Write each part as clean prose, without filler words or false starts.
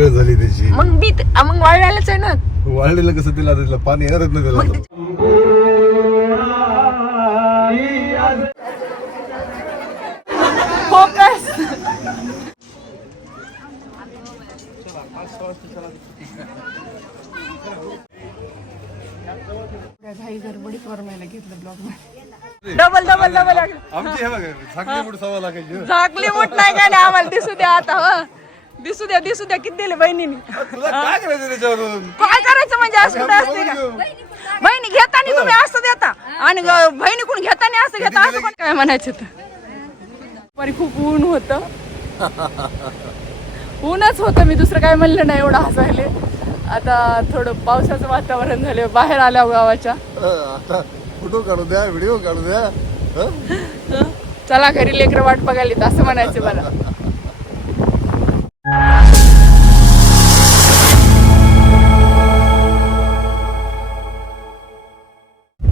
पानगळ झाली त्याची. मग वाळल्याच आहे ना. वाळलेलं कसं त्याला पाणी येणारच नाही त्याला. फोकस. डबल डबल डबल आमची हे बघा झाकली मूठ सव्वा लाखाची. झाकली मूठ नाही का नाही आम्हाला दिसू द्या आता. दिसू द्या किती दिले बहिणीने. तुला काय करायचं त्याच्यावरून? काय करायचं म्हणजे असं कुठं असते का? बहिणी घेताना तुम्ही असं देता आणि बहिणी कोण घेताना असं घेता असं कोण काय म्हणायचं तर. खूप ऊन होतं. ऊनच होतं. मी दुसरं काय म्हणलं नाही. एवढं हसायले. आता थोडं पावसाचं वातावरण झालं बाहेर आल्या गावाच्या. आता फोटो काढू द्या, व्हिडिओ काढू द्या. चला घरी लेकरं वाट बघायला असं म्हणायचं मला.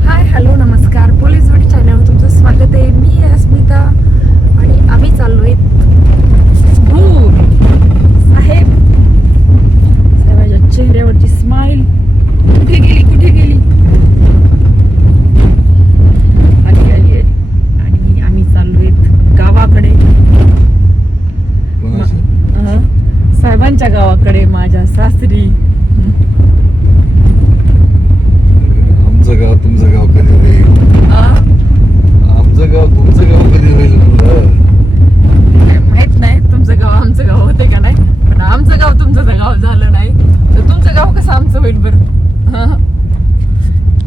हाय हॅलो नमस्कार. पोलीस वाडी चॅनलवर तुमचं स्वागत आहे. मी अस्मिता आणि आम्ही चाललोय भूर. साहेबाच्या चेहऱ्यावरची स्माइल कुठे गेली आली. आणि आम्ही चाललोय गावाकडे. साहेबांच्या गावाकडे, माझ्या सासरी. आमचं गाव तुमचं गाव कधी होईल? आमचं गाव तुमचं गाव कधी होईल? माहित नाही तुमचं गाव आमचं गाव होते का नाही. पण आमचं गाव तुमचं गाव झालं नाही तर तुमचं गाव कसं आमचं होईल बरं.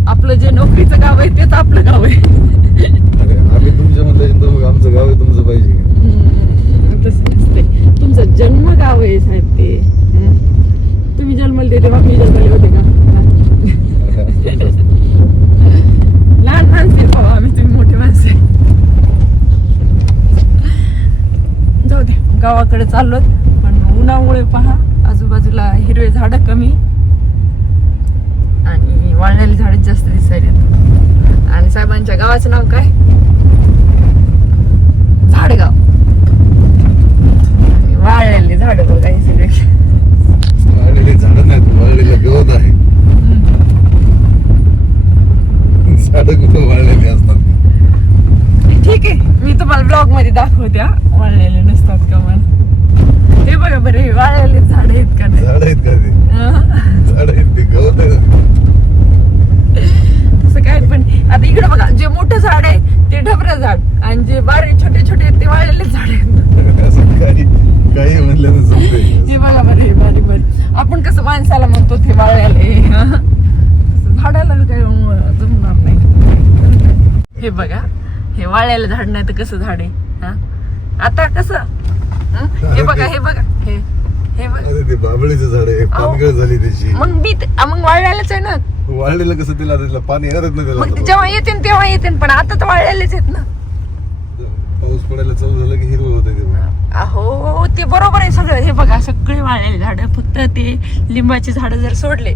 आपलं जे नोकरीचं गाव आहे तेच आपलं गाव आहे. आम्ही तुमच्या म्हणलं आमचं गाव आहे तुमचं पाहिजे. तसं नसते. तुमचं जन्म गाव आहे साहेब ते. तुम्ही जन्मले देते बाप मी जन्मले होते का? लहान माणसे भाऊ आम्ही, तुम्ही मोठे माणसे. जाऊ दे गावाकडे चाललोत. पण उन्हामुळे पहा आजूबाजूला हिरवे झाडं कमी आणि वाळलेली झाडं जास्त दिसायला. आणि साहेबांच्या गावाचं नाव काय? झाडगाव. वाळलेली झाडं बघा ही सगळे. वाळलेली झाडं नाहीत, वाळलेलं गवत आहे. झाडं कुठं वाळलेली असतात? ठीक आहे मी तुम्हाला ब्लॉग मध्ये दाखवत्या. वाळलेले नसतात का म्हणून. हे बघा बरे वाळलेले झाड आहेत का नाही. झाड आहेत का ते? झाड आहेत ते, गवत आहे. तसं काय पण आता इकडे बघा जे मोठं झाड आहे ते ढबरं झाड आणि जे बारीक छोटे छोटे आहेत ते वाळलेले झाड आहेत. असं काही म्हणलं नसतं. हे बघा बरं हे बारीक बारीक. आपण कसं माणसाला म्हणतो ते वाळलेले, झाडाला काही जमणार नाही. हे बघा हे वाळलेलं झाड नाही तर कसं झाड आहे. आता कसं हे बघा हे बघा हे बघा. अरे ते बाबळीचं झाड आहे, पानगळ झाली त्याची. मग वाळलेलंच आहे ना. वाळलेलं कसं त्याला पाणी येणारच नाही त्याला. मग जेव्हा येते तेव्हा येते पण आता तर वाळलेलेच आहेत ना. पाऊस पडायला चालू झालं की हिरवं होतं ते. अहो ते बरोबर आहे सगळं. हे बघा सगळे वाळलेले झाड. फक्त ते लिंबाचे झाड जर सोडले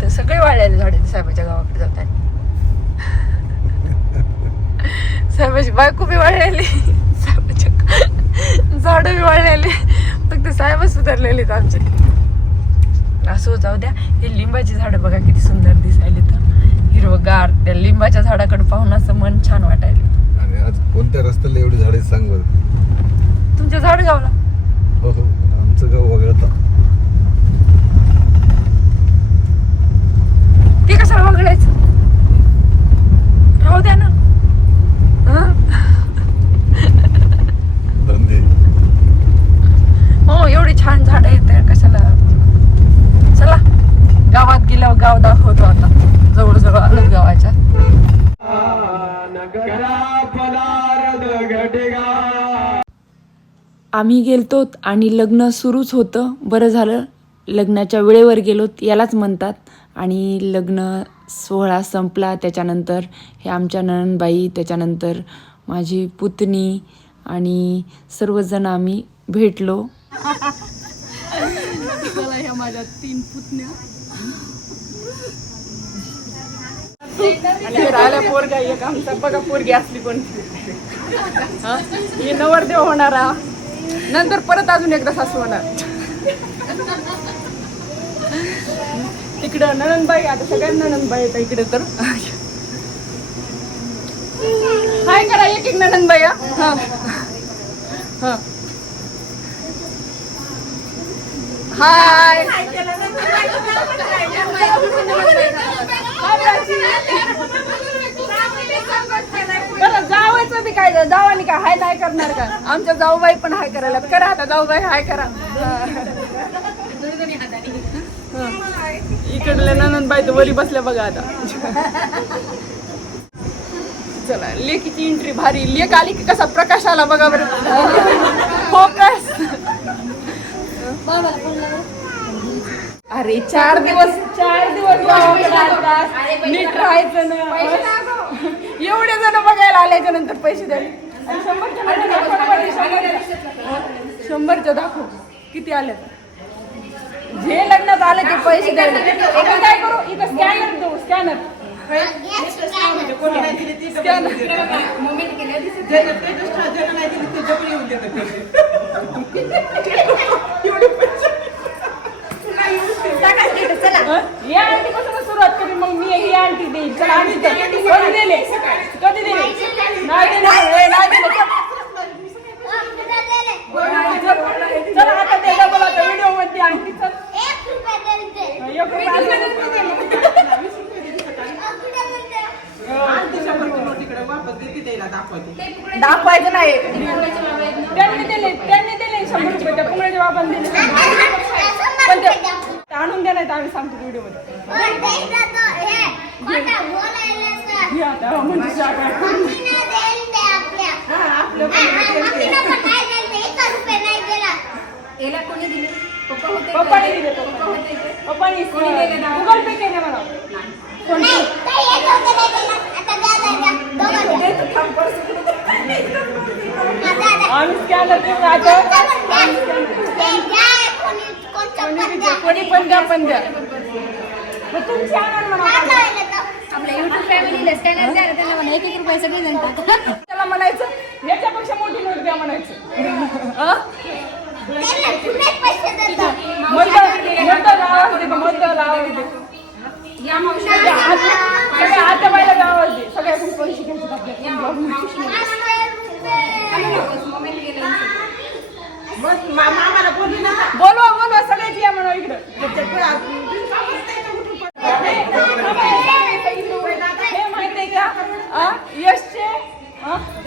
तर सगळे वाळलेले झाड साहेबाच्या गावाकडे जातात. साहेबाची बायको बी वाळलेली, साहेबाच्या झाड बी वाळलेले. फक्त साहेबच सुधारलेले आमचे. असं जाऊ द्या. हे लिंबाची झाडं बघा किती सुंदर दिसायले तर हिरवगार. त्या लिंबाच्या झाडाकडे पाहून असं मन छान वाटायला. आणि आज कोणत्या रस्त्याला एवढी झाडे सांग बरं? तुमच्या झाड गावला? हो हो आमचं गाव वगळता. ते कशाला वगळायचं? राहू द्या ना. धंदे. हो एवढी छान झाड आहेत तर कशाला. चला गावात गेल्यावर गाव दाखवतो. आता जवळ जवळ आलोच गावाच्या. आम्ही गेलतो आणि लग्न सुरूच होतं. बरं झालं लग्नाच्या वेळेवर गेलोत यालाच म्हणतात. आणि लग्न सोहळा संपला. त्याच्यानंतर हे आमच्या नणंदबाई, त्याच्यानंतर माझी पुतणी आणि सर्वजण आम्ही भेटलो. ह्या माझ्या 3 पुतण्या आणि राहिला पोरगा एक आमचा. बघा पोरगी असली पण हे नवरदेव होणारा, नंतर परत अजून एकदा सासू होणार. तिकडं नणंदबाई, आता सगळ्यांना नणंदबाई येतात इकडे तर. हाय करा एक एक नणंदबाई. हा हा हाय. जावायचं बी काय, जावानी काय हाय नाही करणार का? आमच्या जाऊबाई पण हाय करायला. करा आता जाऊबाई हाय करा. इकडल्या नणंदबाई तर वरी बसल्या बघा आता. चला लेकीची एंट्री भारी. लेक आली की कसा प्रकाश आला बघा बरं. फोकस. अरे 4 दिवस गावाकडे आलतात. नीट राहायचं ना. एवढे जण बघायला आल्याच्या नंतर पैसे द्यायला. 100च्या दाखव किती आले. जे लग्नात आले ते पैसे द्यायला. आपण काय करू इथं स्कॅनर देऊ. स्कॅनर या आंटी पासून सुरुवात करू. मग मी ही आंटी देईल. चला आंटी कधी दिले नाही दिले. चला आता ते डबल आता व्हिडिओ मध्ये आंटी दाखवायचं नाही. त्यांनी दिले 100 रुपये. त्या पुण्याच्या बाबांनी दिले. पण ते आणून द्या नाही तर आम्ही सांगतो व्हिडिओ मध्ये. पप्पाने दिले. पप्पाने गुगल पे केले मला. आम्ही स्कॅनर कोणी पण द्या पण द्या. तुमची आनंद म्हणा. आपल्या युट्यूब फॅमिलीला स्कॅनर द्या. त्यांना म्हणा 1-1 रुपये सगळे जण टाका. त्याला म्हणायचं याच्यापेक्षा मोठी नोट द्या म्हणायचं. आता पहिला गावात दे. सगळ्या खूप पैसे घ्यायचे आपल्या. बोलवा सगळ्याची या म्हणा इकडं. हे माहिती आहे का यशचे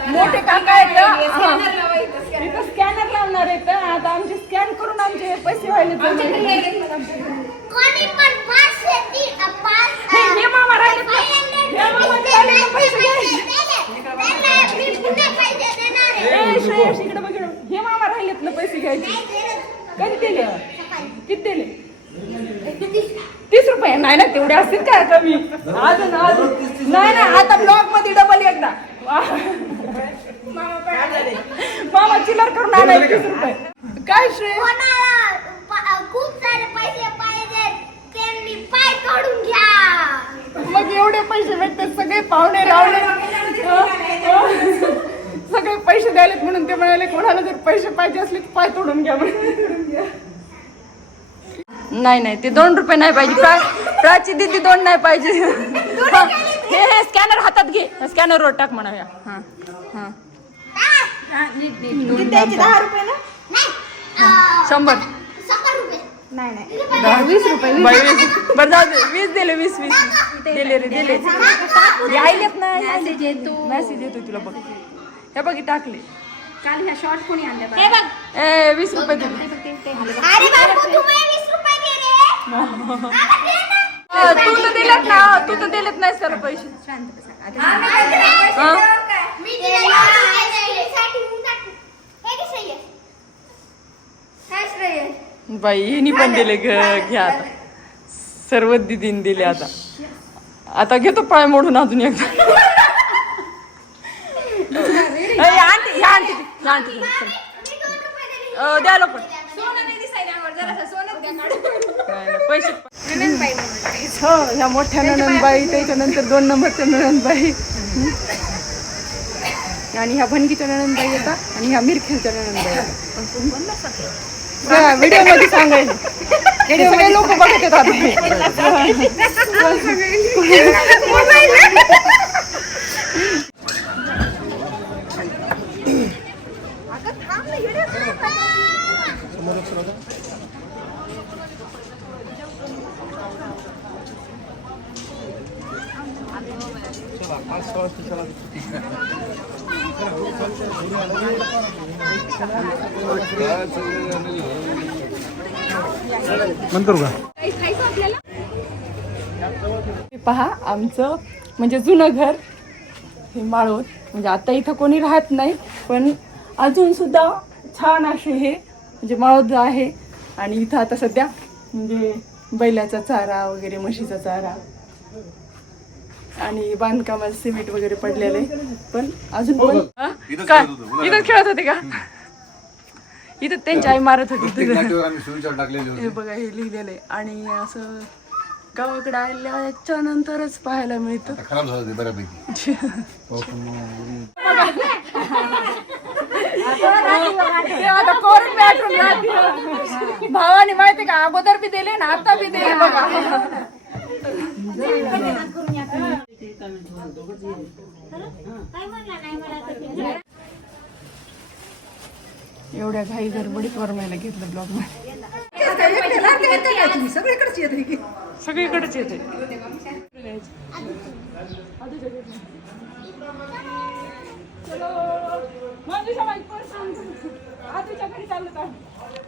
मोठे काका आहेत. इथं स्कॅनर लावणार आहेत. आता आमचे स्कॅन करून आमचे पैसे व्हायले. हे मामा राहिले इकडे बघ. हे मामा राहिलेत ना पैसे घ्यायचे. कधी दिले? किती दिले? 30 रुपये. नाही ना तेवढे असतील काय कमी. अजून नाही ना. आता ब्लॉग मध्ये डबल एकदा मामा चिल्लर करून आलाय 30 रुपये. काय श्रेय खूप सारे पैसे पाहिजे. त्यांनी पाय तोडून घ्या. मग एवढे पैसे भेटतात. सगळे पाहुणे रावणे सगळे पैसे द्यायलेत म्हणून ते म्हणाले कोणाला जर पैसे पाहिजे असले तर पाय तोडून घ्या. नाही ते 2 रुपये नाही पाहिजे. प्राची दिदी 2 नाही पाहिजे. हे स्कॅनर हातात घे. स्कॅनरवर टाक म्हणाव्या. हा 10 रुपये ना. 100 नाही 20 रुपये. बरं जाऊ दे. 20 दिले. 20 दिले रे दिले. यायलेत ना. मेसेज येतो तुला बघ. हे बघ टाकले. काल ह्या शॉर्ट कोणी आणल्या हे बघ. 20 रुपये दिले. अरे बाबू तू मला 20 रुपये दे रे. तू तर दिलेत ना. तू तर दिलेत नाहीस त्याला पैसे. मी दिला साठी म्हणून टाकू. हे कसं आहे? काय श्रेय? बाई हिनी पण दिले. घ्या आता. सर्व दिदीने दिले. आता घेतो पाय मोडून अजून एकदा. आंटी द्या लोक पैसे. हो ह्या मोठ्या नणंदबाई. त्याच्यानंतर 2 नंबरच्या नणंदबाई आणि ह्या भनगीच्या नणंदबाई येतात आणि ह्या मिरखेलच्या नणंदबाई येतात. व्हिडिओ मध्ये सांगायचं. हे सगळे लोक बघत येतात. पहा आमचं म्हणजे जुनं घर हे माळवत, म्हणजे आता इथं कोणी राहत नाही, पण अजून सुद्धा छान असे हे म्हणजे माळवत आहे. आणि इथं आता सध्या म्हणजे बैलाचा चारा वगैरे, म्हशीचा चारा आणि बांधकामाला सिमेंट वगैरे पडलेलं आहे. पण अजून पण काय इथं खेळत होते का? इथं त्यांची आई मारत होती. हे बघा हे लिहिलेलं आहे. आणि असं गावाकडे आल्याच्या नंतरच पाहायला मिळतं. खराब झालं बऱ्यापैकी. भावाने माहिती का अगोदर बी दिले ना आता बी दिले बघा. एवढ्या घाई गडबडीत वरमायला घेतलं ब्लॉग मध्ये. सगळीकडेच येते.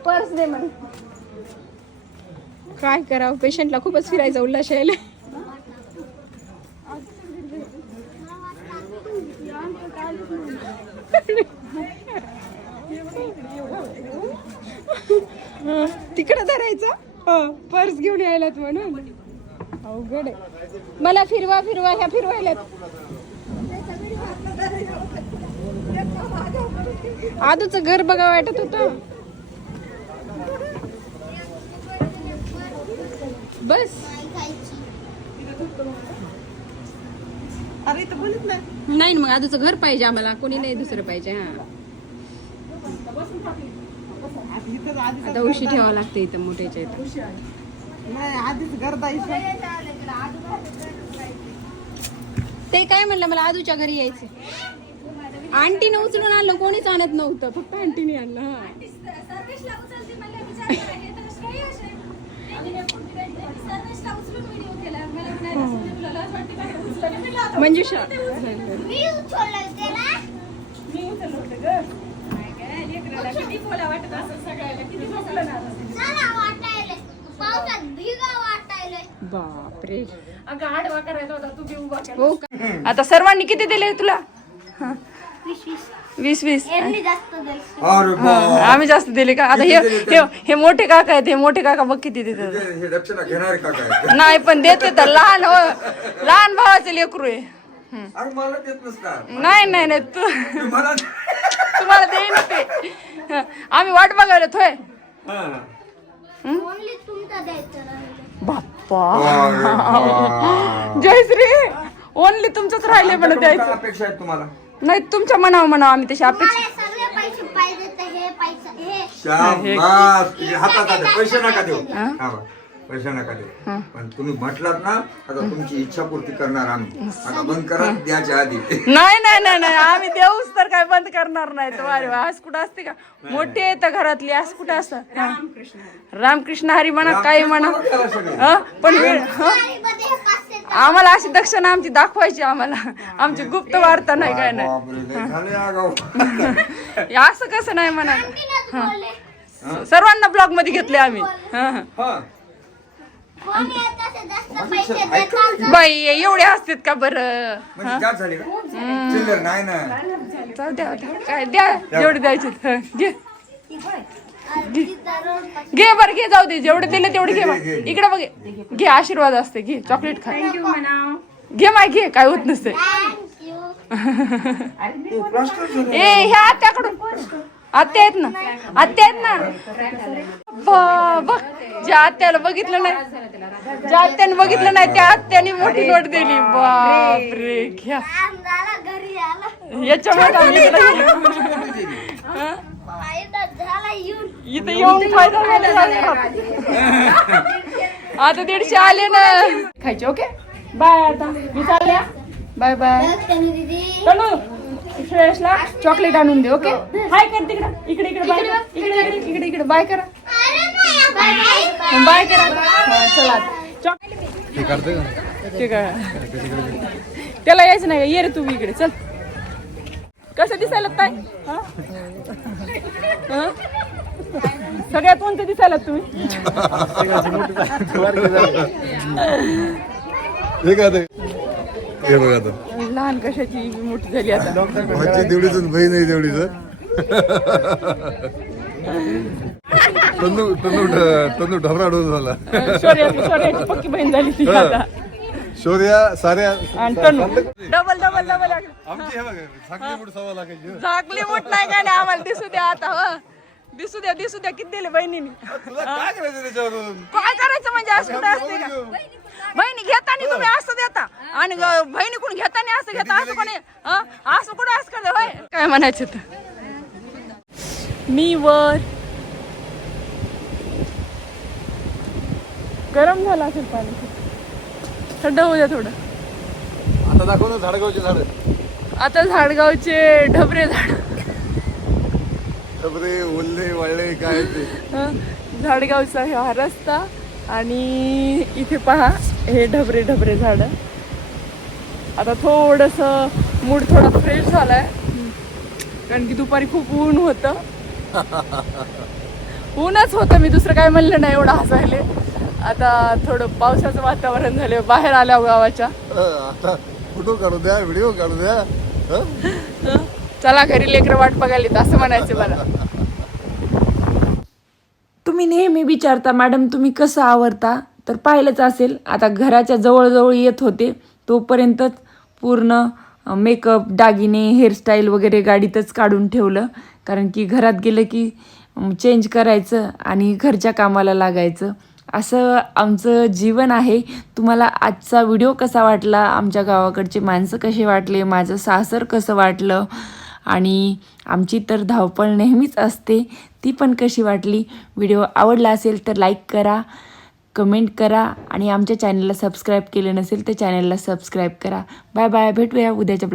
पर्स दे म्हण. काय करावं, पेशंटला खूपच फिरायचं उल्हास यायला. तिकडं धरायचं पर्स घेऊन यायलात म्हणून. अवघड आहे. मला फिरवा ह्या फिरवायला. आदूचं घर बघा वाटत होतं. बस नाही मग आदूचं घर पाहिजे आम्हाला, कोणी नाही दुसरं पाहिजे. हा आता उशी ठेवावं लागतं इथं मोठ्याच्या इथं. ते काय म्हणलं मला आदूच्या घरी यायचं. आंटीने उचलून आणलं, कोणीच आणत नव्हतं, फक्त आंटीने आणलं. हा मंजुषा बापरे. अगं आडवा करायचा होता, तू बी उभा कर. हो का? आता सर्वांनी किती दिले तुला? 20-20. आम्ही जास्त दिले का? आता हे मोठे काका आहेत, हे मोठे काका बघ किती देतात. नाही पण देते तर लहान भावाचे लेकरू आहे. नाही नाही नाही तुम्हाला देईन ते. आम्ही वाट बघायला थोय. बाप्पा जयश्री ओनली तुमचंच राहिले म्हणून द्यायचं. अपेक्षा आहे तुम्हाला? नाही तुमच्या मनावर म्हणावं, आम्ही तशी अपेक्षा. हातात पैसे नका देऊ, पैसे नका देऊ, पण तुम्ही म्हटलात ना आता तुमची इच्छा पूर्ती करणार आम्ही. आता बंद करा द्याच्या आधी. नाही नाही नाही नाही आम्ही देऊच तर काय बंद करणार नाही. तो अरे आज कुठं असते का? मोठी आहे तर घरातली आज कुठं असतात. रामकृष्ण हरी म्हणा काही म्हणा, पण आम्हाला अशी दक्षिणा आमची दाखवायची. आम्हाला आमची गुप्त वार्ता नाही काय नाही. असं कसं नाही म्हणा. सर्वांना ब्लॉग मध्ये घेतले आम्ही. बाई एवढे असतात का बरं? जाऊ द्या काय द्या जेवढे द्यायचे. घे बरं घे, जाऊ दे जेवढे दिले तेवढे घे. इकडे बघ घे, आशीर्वाद असते. घे चॉकलेट खा. घे माय घे, काय होत नसते. ए ह्या आत्याकडून आत्या आहेत ना बघ. ज्या आत्याला बघितलं नाही, ज्या आत्याने बघितलं नाही त्या आत्याने मोठी नोट दिली. बापरे घ्या. याच्यामुळे इथं येऊन फायदा झाला. आता 150 आले ना खायचे. Okay bye. आता मी चालले. Bye bye. तनू श्रेयसला चॉकलेट आणून दे. ओके हाय कर तिकडं. इकडे इकडे बाय. इकडे इकडे बाय करा. बाय करा. चला चॉकलेट ठीक आहे. त्याला यायचं नाही का? ये रे तू इकडे चल. कसं दिसायला काय? सगळ्यात कोणतं दिसायला तुम्ही? हे बघा आता लहान कशाची मोठी झाली आता. भाची तेवढीच बहीण आहे तेवढीच. तंदू ढबरा डोस झाला. शौर्याची पक्की बहीण झाली ती आता. शौर्या साऱ्या आणि तनू डबल डबल डबल. आमची हे बघा झाकली मूठ सव्वा लाखाची. झाकली मोठ नाही काय नाही आम्हाला दिसू द्या आता. हो दिसू द्या किती दिले बहिणीने. तुला काय करायचं त्याच्यावरून? काय करायचं म्हणजे असं कुठं असते का? बहिणी घेताना तुम्ही असं देता आणि बहिणी कोण घेताना असं घेता. असं कोणी असं कुठं असं करत होय? काय म्हणायचं तर मी वर गरम झालं असेल पाणी. थंड होऊ द्या थोडं. आता दाखव ना झाडगावचे झाड. आता झाडगावचे ढबरे झाड. ढबरे ओल्ले वळले काय ते. झाडगावचा हा रस्ता आणि इथे पहा हे ढबरे ढबरे झाड. आता थोडंसं मूड थोडा फ्रेश झालाय कारण की दुपारी खूप ऊन होतं. ऊनच होतं. मी दुसरं काय म्हणलं नाही. एवढं हसायले. आता थोडं पावसाचं वातावरण झालं बाहेर आल्या गावाच्या. आता फोटो काढू द्या व्हिडिओ काढू द्या. चला घरी लेकरं वाट बघायला असं म्हणायचं मला. तुम्ही नेहमी विचारता मॅडम तुम्ही कसं आवरता, तर पाहिलंच असेल आता घराच्या जवळजवळ येत होते तोपर्यंतच पूर्ण मेकअप दागिने हेअरस्टाईल वगैरे गाडीतच काढून ठेवलं. कारण की घरात गेलं की चेंज करायचं आणि घरच्या कामाला लागायचं. असं आमचं जीवन आहे. तुम्हाला आजचा व्हिडिओ कसा वाटला, आमच्या गावाकडचे माणसं कसे वाटले, माझं सासर कसं वाटलं आणि आमची तर धावपळ नेहमीच असते ती पण कशी वाटली. व्हिडिओ आवडला असेल तर लाईक करा, कमेंट करा आणि आमच्या चॅनलला सबस्क्राईब केलं नसेल तर चॅनलला सबस्क्राईब करा. Bye bye. भेटूया उद्याच्या